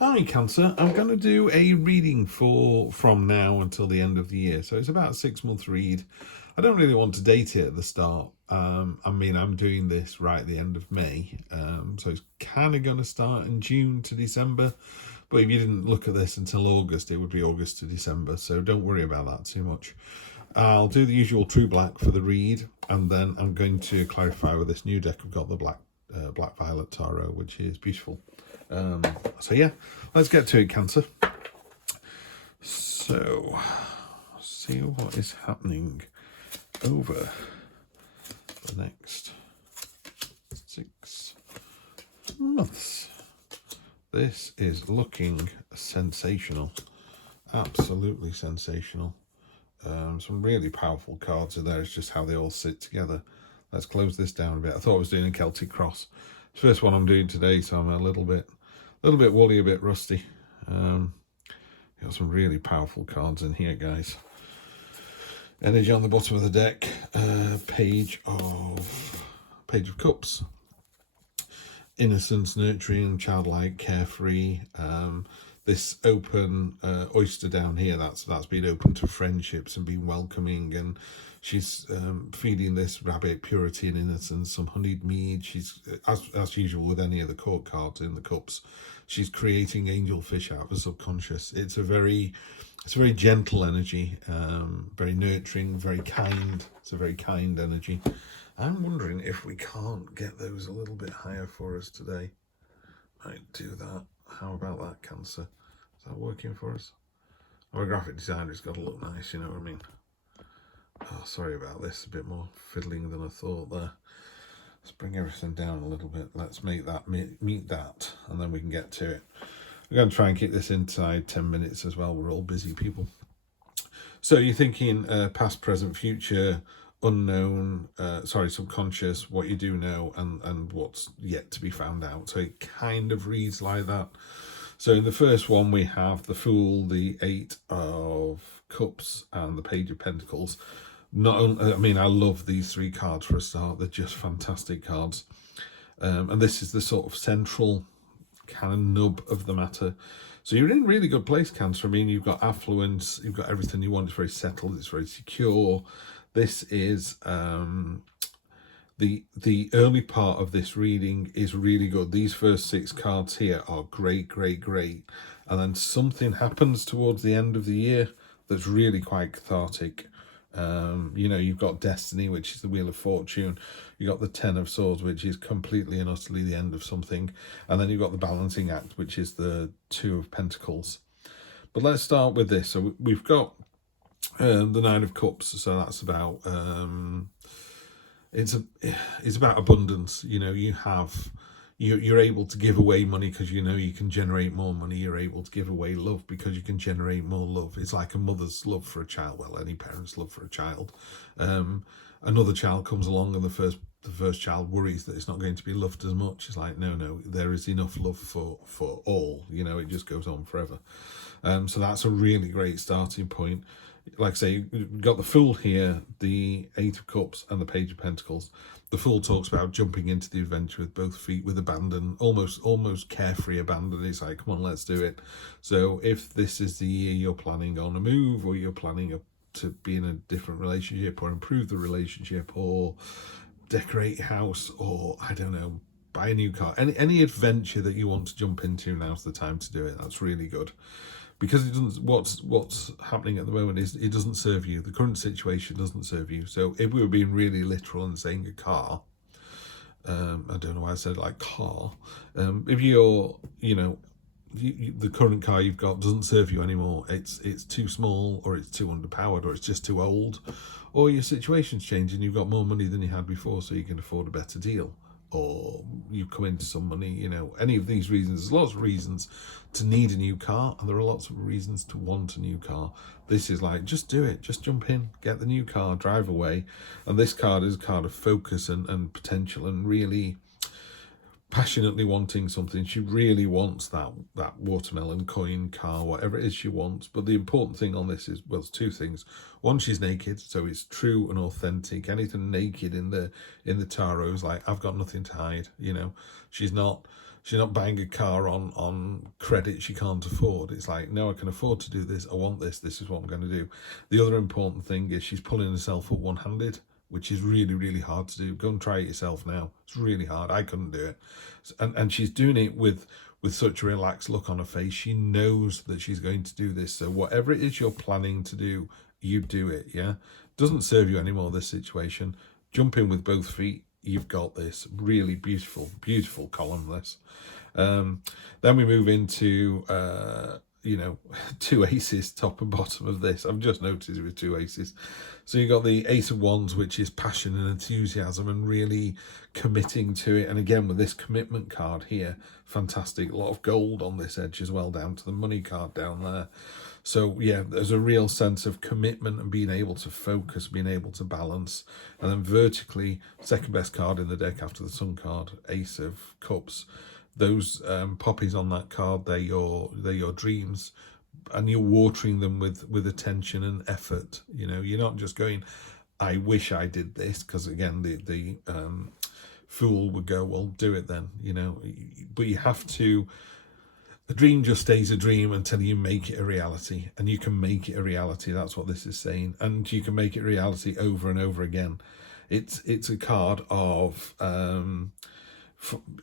Hi Cancer, I'm going to do a reading from now until the end of the year. So it's about a 6 month read. I don't really want to date it at the start. I'm doing this right at the end of May. So it's kind of going to start in June to December. But if you didn't look at this until August, it would be August to December. So don't worry about that too much. I'll do the usual True Black for the read, and then I'm going to clarify with this new deck. I've got the Black Violet Tarot, which is beautiful. Um, so yeah, let's get to it, Cancer. So, see what is happening over the next 6 months. This is looking sensational, absolutely sensational. Some really powerful cards are there. It's just how they all sit together. Let's close this down a bit. I thought I was doing a Celtic Cross. It's the first one I'm doing today, so I'm a little bit woolly, a bit rusty. Got some really powerful cards in here, guys. Energy on the bottom of the deck. Page of Cups. Innocence, nurturing, childlike, carefree. This open oyster down here, that's been open to friendships and been welcoming, and she's feeding this rabbit purity and innocence, some honeyed mead. She's as usual with any of the court cards in the cups, she's creating angelfish out of her subconscious. It's a very gentle energy, very nurturing, very kind. It's a very kind energy. I'm wondering if we can't get those a little bit higher for us today. Might do that. How about that, Cancer? Is that working for us? Our graphic designer's got to look nice, you know what I mean? Oh, sorry about this. A bit more fiddling than I thought there. Let's bring everything down a little bit. Let's make that meet that, and then we can get to it. We're going to try and keep this inside 10 minutes as well. We're all busy people. So you're thinking past, present, future, unknown, subconscious, what you do know, and what's yet to be found out. So it kind of reads like that. So in the first one, we have the Fool, the Eight of Cups, and the Page of Pentacles. I love these three cards for a start. They're just fantastic cards. And this is the sort of central kind of nub of the matter. So you're in a really good place, Cancer. I mean, you've got affluence, you've got everything you want. It's very settled, it's very secure. This is the early part of this reading is really good. These first 6 cards here are great. And then something happens towards the end of the year that's really quite cathartic. You've got Destiny, which is the Wheel of Fortune. You've got the Ten of Swords, which is completely and utterly the end of something. And then you've got the Balancing Act, which is the Two of Pentacles. But let's start with this. So we've got the Nine of Cups. So that's about it's about abundance. You're able to give away money because you can generate more money. You're able to give away love because you can generate more love. It's like a mother's love for a child. Well, any parent's love for a child. Another child comes along and the first child worries that it's not going to be loved as much. It's like, no, there is enough love for all. It just goes on forever. So that's a really great starting point. Like I say, you've got the Fool here, the Eight of Cups, and the Page of Pentacles. The Fool talks about jumping into the adventure with both feet, with abandon, almost carefree abandon. It's like, come on, let's do it. So if this is the year you're planning on a move, or you're planning to be in a different relationship, or improve the relationship, or decorate your house, or I don't know, buy a new car, any adventure that you want to jump into, now's the time to do it. That's really good. Because it doesn't. What's happening at the moment is it doesn't serve you. The current situation doesn't serve you. So if we were being really literal and saying a car, I don't know why I said like car. If you're, the current car you've got doesn't serve you anymore. It's too small, or it's too underpowered, or it's just too old, or your situation's changed and you've got more money than you had before, so you can afford a better deal, or you come into some money. Any of these reasons. There's lots of reasons to need a new car, and there are lots of reasons to want a new car. This is like, just do it, just jump in, get the new car, drive away. And this card is a card of focus and potential, and really passionately wanting something. She really wants that watermelon coin, car, whatever it is she wants. But the important thing on this is, well, it's 2 things. One, she's naked, so it's true and authentic. Anything naked in the tarot is like, I've got nothing to hide. She's not She's not buying a car on credit she can't afford. It's like, no, I can afford to do this. I want this. This is what I'm going to do. The other important thing is she's pulling herself up one-handed, which is really, really hard to do. Go and try it yourself now. It's really hard. I couldn't do it. And she's doing it with such a relaxed look on her face. She knows that she's going to do this. So whatever it is you're planning to do, you do it, yeah? Doesn't serve you anymore, this situation. Jump in with both feet. You've got this. Really beautiful, beautiful column, this. Then we move into, you know, two aces, top and bottom of this. I've just noticed with two aces. So you've got the Ace of Wands, which is passion and enthusiasm and really committing to it. And again, with this commitment card here, fantastic. A lot of gold on this edge as well, down to the money card down there. So yeah, there's a real sense of commitment and being able to focus, being able to balance. And then vertically, second best card in the deck after the Sun card, Ace of Cups. Those poppies on that card, they're your dreams, and you're watering them with attention and effort. You know, you're not just going, I wish I did this, because again, the fool would go, well, do it then, you know. But you have to. A dream just stays a dream until you make it a reality, and you can make it a reality. That's what this is saying, and you can make it a reality over and over again. It's a card of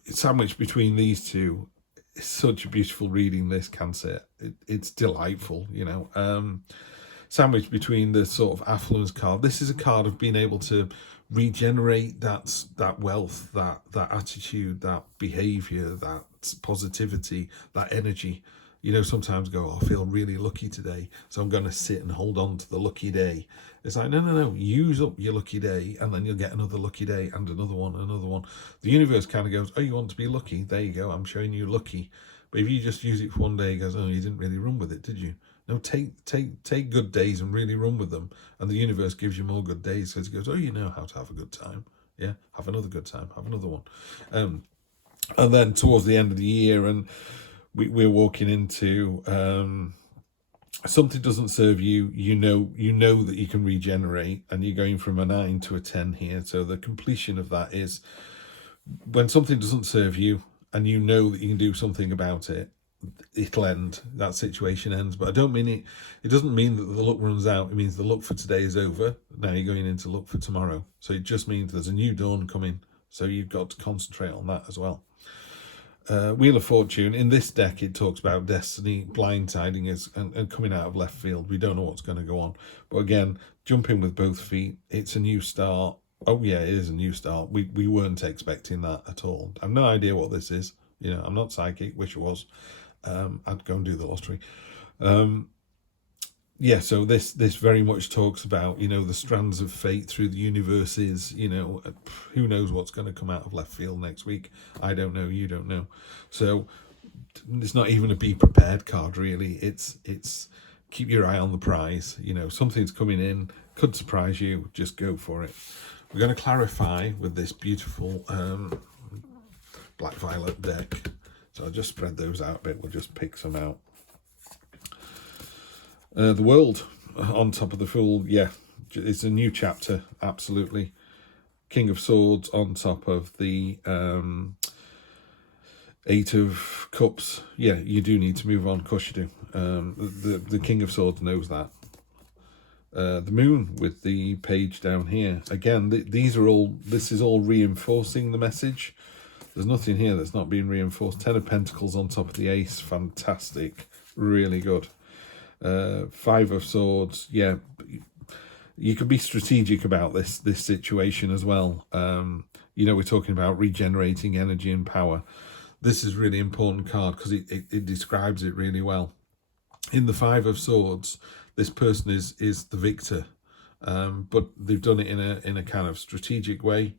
sandwiched between these two. It's such a beautiful reading, this Cancer. It's delightful, you know. Sandwiched between the sort of affluence card. This is a card of being able to regenerate that wealth, that attitude, that behavior, that positivity, that energy. You know, sometimes go, oh, I feel really lucky today, so I'm going to sit and hold on to the lucky day. It's like, no, use up your lucky day, and then you'll get another lucky day and another one, another one. The universe kind of goes, oh, you want to be lucky? There you go, I'm showing you lucky. But if you just use it for one day, it goes, oh, you didn't really run with it, did you? No, take good days and really run with them, and the universe gives you more good days. So it goes, oh, you know how to have a good time. Yeah, have another good time, have another one. And then towards the end of the year, and we're walking into something doesn't serve you, you know that you can regenerate, and you're going from a 9 to a 10 here. So the completion of that is when something doesn't serve you and you know that you can do something about it, it'll end, that situation ends. But I don't mean it doesn't mean that the luck runs out. It means the luck for today is over. Now you're going into luck for tomorrow. So it just means there's a new dawn coming. So you've got to concentrate on that as well. Wheel of Fortune, in this deck it talks about destiny blindsiding us and coming out of left field. We don't know what's going to go on, but again, jump in with both feet. It's a new start. Oh yeah, it is a new start. We weren't expecting that at all. I've no idea what this is. You know, I'm not psychic, wish I was. I'd go and do the lottery. Yeah, so this very much talks about, you know, the strands of fate through the universes. You know, who knows what's going to come out of left field next week? I don't know, you don't know. So it's not even a be prepared card, really. It's keep your eye on the prize. You know, something's coming in, could surprise you, just go for it. We're going to clarify with this beautiful black violet deck. So I'll just spread those out a bit. We'll just pick some out. The World on top of the Fool, yeah, it's a new chapter, absolutely. King of Swords on top of the Eight of Cups. Yeah, you do need to move on, of course you do. The King of Swords knows that. The Moon with the page down here. Again, this is all reinforcing the message. There's nothing here that's not being reinforced. Ten of Pentacles on top of the Ace, fantastic, really good. Five of Swords, yeah, you could be strategic about this situation as well. You know, we're talking about regenerating energy and power. This is a really important card because it describes it really well. In the Five of Swords, this person is the victor, but they've done it in a kind of strategic way.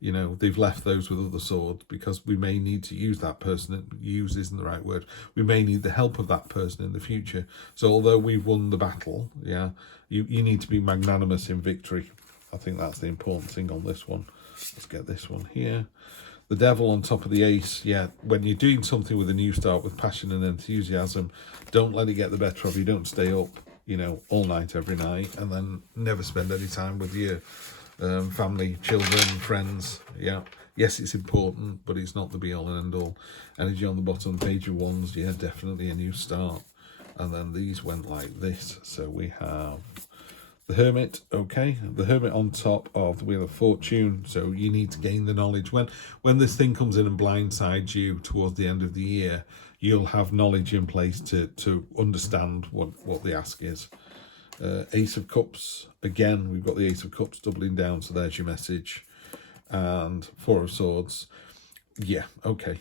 You know, they've left those with other swords because we may need to use that person. Use isn't the right word. We may need the help of that person in the future. So although we've won the battle, yeah, you need to be magnanimous in victory. I think that's the important thing on this one. Let's get this one here. The Devil on top of the Ace. Yeah, when you're doing something with a new start, with passion and enthusiasm, don't let it get the better of you. Don't stay up, you know, all night, every night, and then never spend any time with your family, children, friends. Yeah, Yes, it's important, but it's not the be all and end all. Energy on the bottom page of wands, yeah, definitely a new start. And then these went like this. So we have the Hermit, okay, the Hermit on top of the Wheel of Fortune. So you need to gain the knowledge. When this thing comes in and blindsides you towards the end of the year, you'll have knowledge in place to understand what the ask is. Ace of Cups, again, we've got the Ace of Cups doubling down, so there's your message. And Four of Swords, yeah, okay.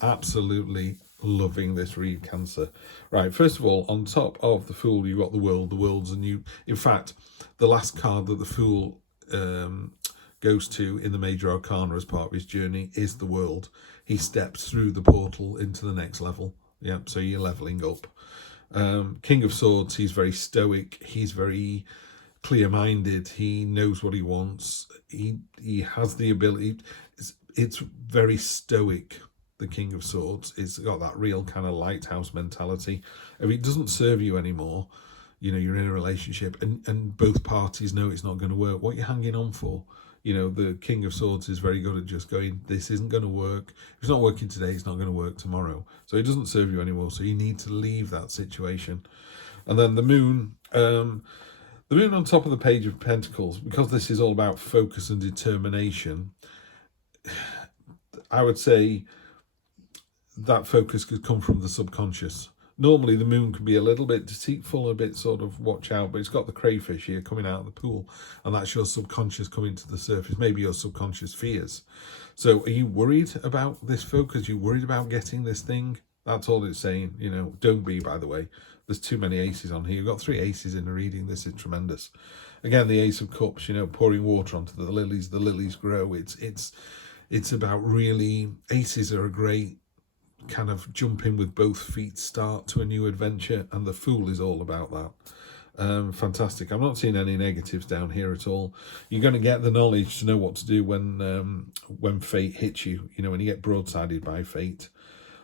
Absolutely loving this read, Cancer. Right, first of all, on top of the Fool, you've got the World. The World's a new... In fact, the last card that the Fool goes to in the Major Arcana as part of his journey is the World. He steps through the portal into the next level. Yeah, so you're leveling up. King of Swords, he's very stoic. He's very clear-minded. He knows what he wants. He has the ability... It's very stoic, the King of Swords. It's got that real kind of lighthouse mentality. If it doesn't serve you anymore, you know, you're in a relationship and both parties know it's not going to work, what you're hanging on for? You know, the King of Swords is very good at just going, this isn't going to work. If it's not working today, it's not going to work tomorrow. So it doesn't serve you anymore. So you need to leave that situation. And then the Moon... the Moon on top of the Page of Pentacles, because this is all about focus and determination, I would say that focus could come from the subconscious. Normally the Moon can be a little bit deceitful, a bit sort of watch out, but it's got the crayfish here coming out of the pool, and that's your subconscious coming to the surface, maybe your subconscious fears. So are you worried about this focus? Are you worried about getting this thing? That's all it's saying. You know, don't be, by the way. There's too many aces on here. You've got 3 aces in the reading. This is tremendous. Again, the Ace of Cups, you know, pouring water onto the lilies grow. It's about really, aces are a great kind of jump in with both feet start to a new adventure, and the Fool is all about that. Fantastic. I'm not seeing any negatives down here at all. You're going to get the knowledge to know what to do when fate hits you, you know, when you get broadsided by fate.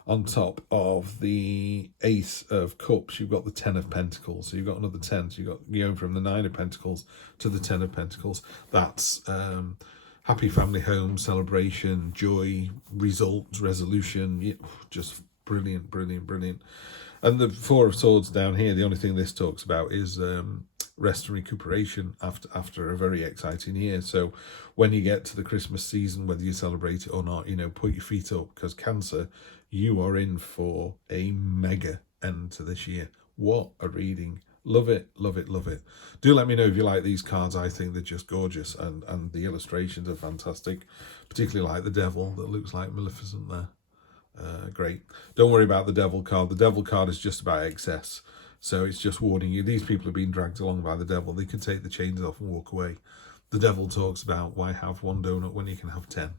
On top of the Ace of Cups, you've got the 10 of Pentacles. So you've got another 10. So you're going from the 9 of Pentacles to the 10 of Pentacles. That's happy family home, celebration, joy, results, resolution. Yeah, just brilliant, brilliant, brilliant. And the 4 of Swords down here, the only thing this talks about is rest and recuperation after a very exciting year. So when you get to the Christmas season, whether you celebrate it or not, you know, put your feet up, because Cancer, you are in for a mega end to this year. What a reading. Love it, love it, love it. Do let me know if you like these cards. I think they're just gorgeous, and the illustrations are fantastic, particularly like the Devil that looks like Maleficent there. Great. Don't worry about the Devil card. The Devil card is just about excess. So it's just warning you. These people are being dragged along by the Devil. They can take the chains off and walk away. The Devil talks about why have 1 donut when you can have 10.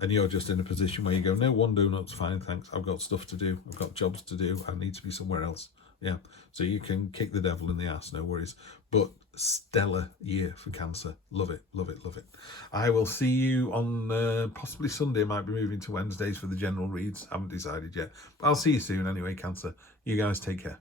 And you're just in a position where you go, no, 1 donut's fine, thanks. I've got stuff to do. I've got jobs to do. I need to be somewhere else. Yeah. So you can kick the Devil in the ass, no worries. But stellar year for Cancer. Love it, love it, love it. I will see you on possibly Sunday. I might be moving to Wednesdays for the general reads. Haven't decided yet. But I'll see you soon anyway, Cancer. You guys take care.